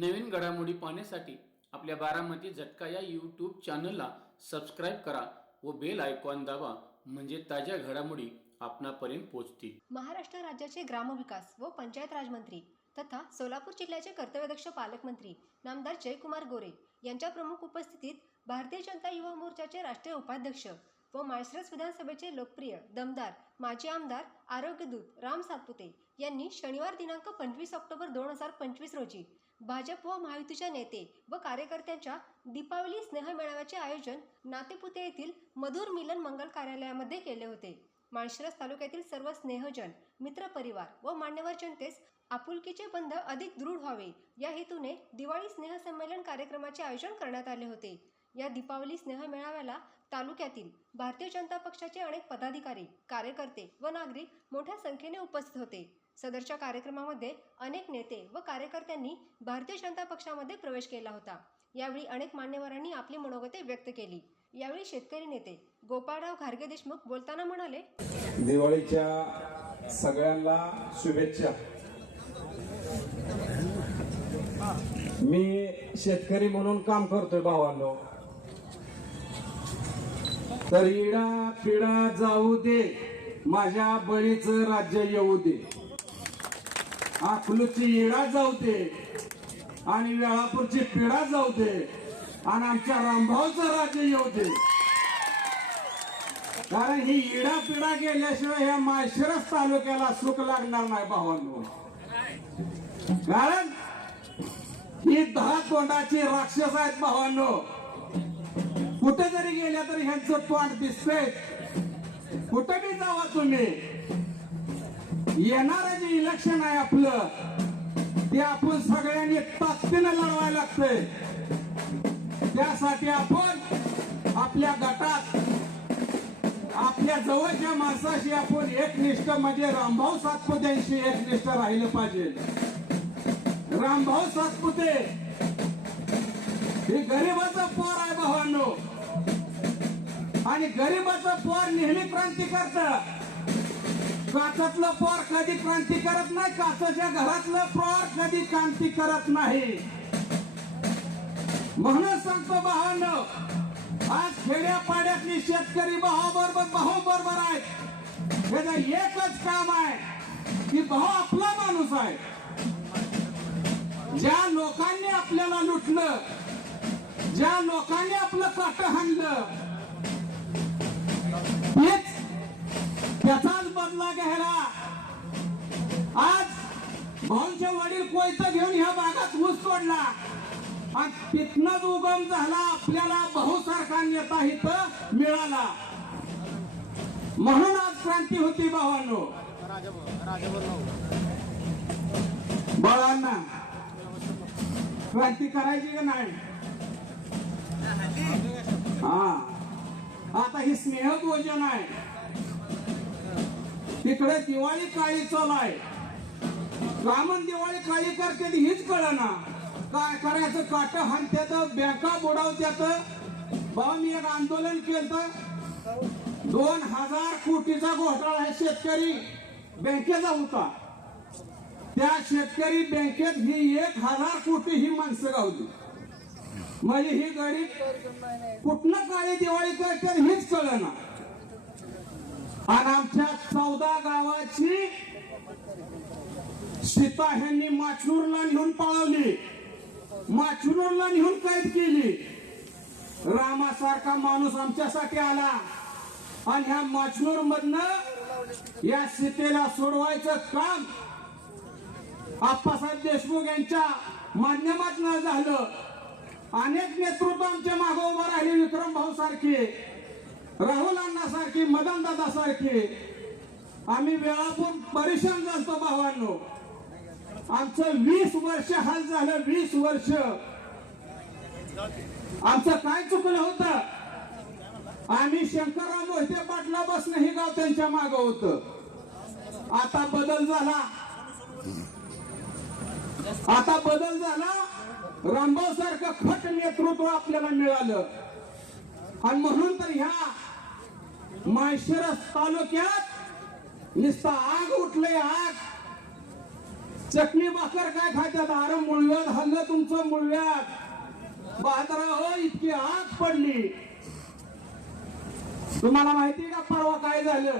नवीन घडामोडी पाहण्यासाठी आपल्या बारामती झटका या यूट्यूब चॅनलला सबस्क्राईब करा व बेल आयकॉन दाबा म्हणजे ताज्या घडामोडी आपणापर्यंत पोहोचतील. महाराष्ट्र राज्याचे ग्रामविकास व पंचायत राज मंत्री तथा सोलापूर जिल्ह्याचे कर्तव्यदक्ष पालकमंत्री नामदार जयकुमार गोरे यांच्या प्रमुख उपस्थितीत भारतीय जनता युवा मोर्चाचे राष्ट्रीय उपाध्यक्ष व माळशिरस विधानसभेचे लोकप्रिय दमदार माजी आमदार आरोग्यदूत राम सातपुते यांनी शनिवार दिनांक पंचवीस ऑक्टोबर दोन हजार पंचवीस रोजी भाजप व महायुतीच्या नेते व कार्यकर्त्यांच्या दीपावली स्नेह मेळाव्याचे आयोजन नातेपुते येथील मधुर मिलन मंगल कार्यालयामध्ये केले होते. माळशिरस तालुक्यातील सर्व स्नेहजन मित्रपरिवार व मान्यवर जनतेस आपुलकीचे बंध अधिक दृढ व्हावे. या हेतूने दिवाळी स्नेह संमेलन कार्यक्रमाचे आयोजन करण्यात आले होते. या दीपावली स्नेह मेळाव्याला तालुक्यातील भारतीय जनता पक्षाचे अनेक पदाधिकारी कार्यकर्ते व नागरिक मोठ्या संख्येने उपस्थित होते. सदरच्या कार्यक्रमामध्ये अनेक नेते व कार्यकर्त्यांनी भारतीय जनता पक्षामध्ये प्रवेश केला होता. यावेळी अनेक मान्यवरांनी आपली मनोगते व्यक्त केली. यावेळी शेतकरी नेते गोपाळराव घारगे देशमुख बोलताना म्हणाले दिवाळीच्या सगळ्यांना शुभेच्छा. मी शेतकरी म्हणून काम करतोय भावांनो. तर इडा पिडा जाऊ दे. माझ्या बळीचं राज्य येऊ दे. अकलूची इडा जाऊ दे आणि वेळापूरची पिढा जाऊ दे आणि आमच्या रामभावचं राज्य येऊ दे कारण ही इडा पिढा गेल्याशिवाय ह्या माळशिरस तालुक्याला सुख लागणार नाही भावांनो. कारण ही दहा तोंडाची राक्षस आहेत भावांनो. कुठे जरी गेल्या तरी ह्यांचं तोंड दिसतंय. कुठे बी जावा तुम्ही. येणारं जे इलेक्शन आहे आपलं ते आपण सगळ्यांनी ताकदीनं लढवायला लागतंय. त्यासाठी आपण आपल्या गटात आपल्या जवळच्या माणसाशी आपण एकनिष्ठ म्हणजे रामभाऊ सातपुतेशी एकनिष्ठ राहिलं पाहिजे. रामभाऊ सातपुते हे गरीबाचं पोर आहे भावांनो. आणि गरीबाचं पोर नेहमी क्रांती करत. काचातलं पोर कधी क्रांती करत नाही काचाच्या घरातलं पोर कधी क्रांती करत नाही. म्हणून सांगतो बहान आज खेड्यापाड्यातली शेतकरी भाऊ बरोबर भाऊ बरोबर आहेत त्याचं एकच काम आहे की भाऊ आपला माणूस आहे. ज्या लोकांनी आपल्याला लुटलं ज्या लोकांनी आपलं काट हाणलं तेच भाऊंचे वडील कोयचं घेऊन ह्या भागात ऊस सोडला आणि तिथनच उगम झाला आपल्याला बहुसारखा नेता इथं मिळाला. म्हणून आज क्रांती होती भावांनो. बाळांना क्रांती करायची का नाही? हा. आता ही स्नेह भोजन आहे. तिकडे दिवाळी काळी चल आहे. कामन दिवाळी काळी करते हीच कळना. काय करायचं? काट हाणत्यात बँका बुडावत्यात. बाबा मी एक आंदोलन केलं दोन हजार कोटीचा घोटाळा आहे शेतकरी बँकेचा होता. त्या शेतकरी बँकेत ही एक हजार कोटी ही माणसं गावली म्हणजे ही गाडी कुठनं काळी दिवाळी करते हीच कळना. आणि आमच्या चौदा गावाची सीता ह्यांनी माचूरला नेऊन पळवली. माचूरला नेऊन कैद केली. रामासारखा माणूस आमच्यासाठी आला. आणि ह्या माचनूर मधन या सीतेला सोडवायचं काम आप्पासाहेब देशमुख यांच्या माध्यमातून झालं. अनेक नेतृत्व आमच्या मागे उभं राहिले विक्रम भाऊ सारखे राहुल अण्णा सारखे मदन दादा सारखे. आम्ही वेळापूर परेशान जातो भावांनो. आमचं वीस वर्ष हाल झालं वीस वर्ष. आमचं काय चुकलं होतं? आम्ही शंकरराव मोहिते पाटला बसणं हे गाव त्यांच्या माग होत. आता बदल झाला. आता बदल झाला. रामभाऊ सारखं खट नेतृत्व आपल्याला मिळालं. आणि म्हणून तर ह्या माळशिरस तालुक्यात नुसता आग उठले आग. चटणी भाकर काय खात्यात? अरे मुळव्यात हल्लं तुमचं मुळव्यात बहादरा हो इतकी आग पडली. तुम्हाला माहिती का परवा काय झालं?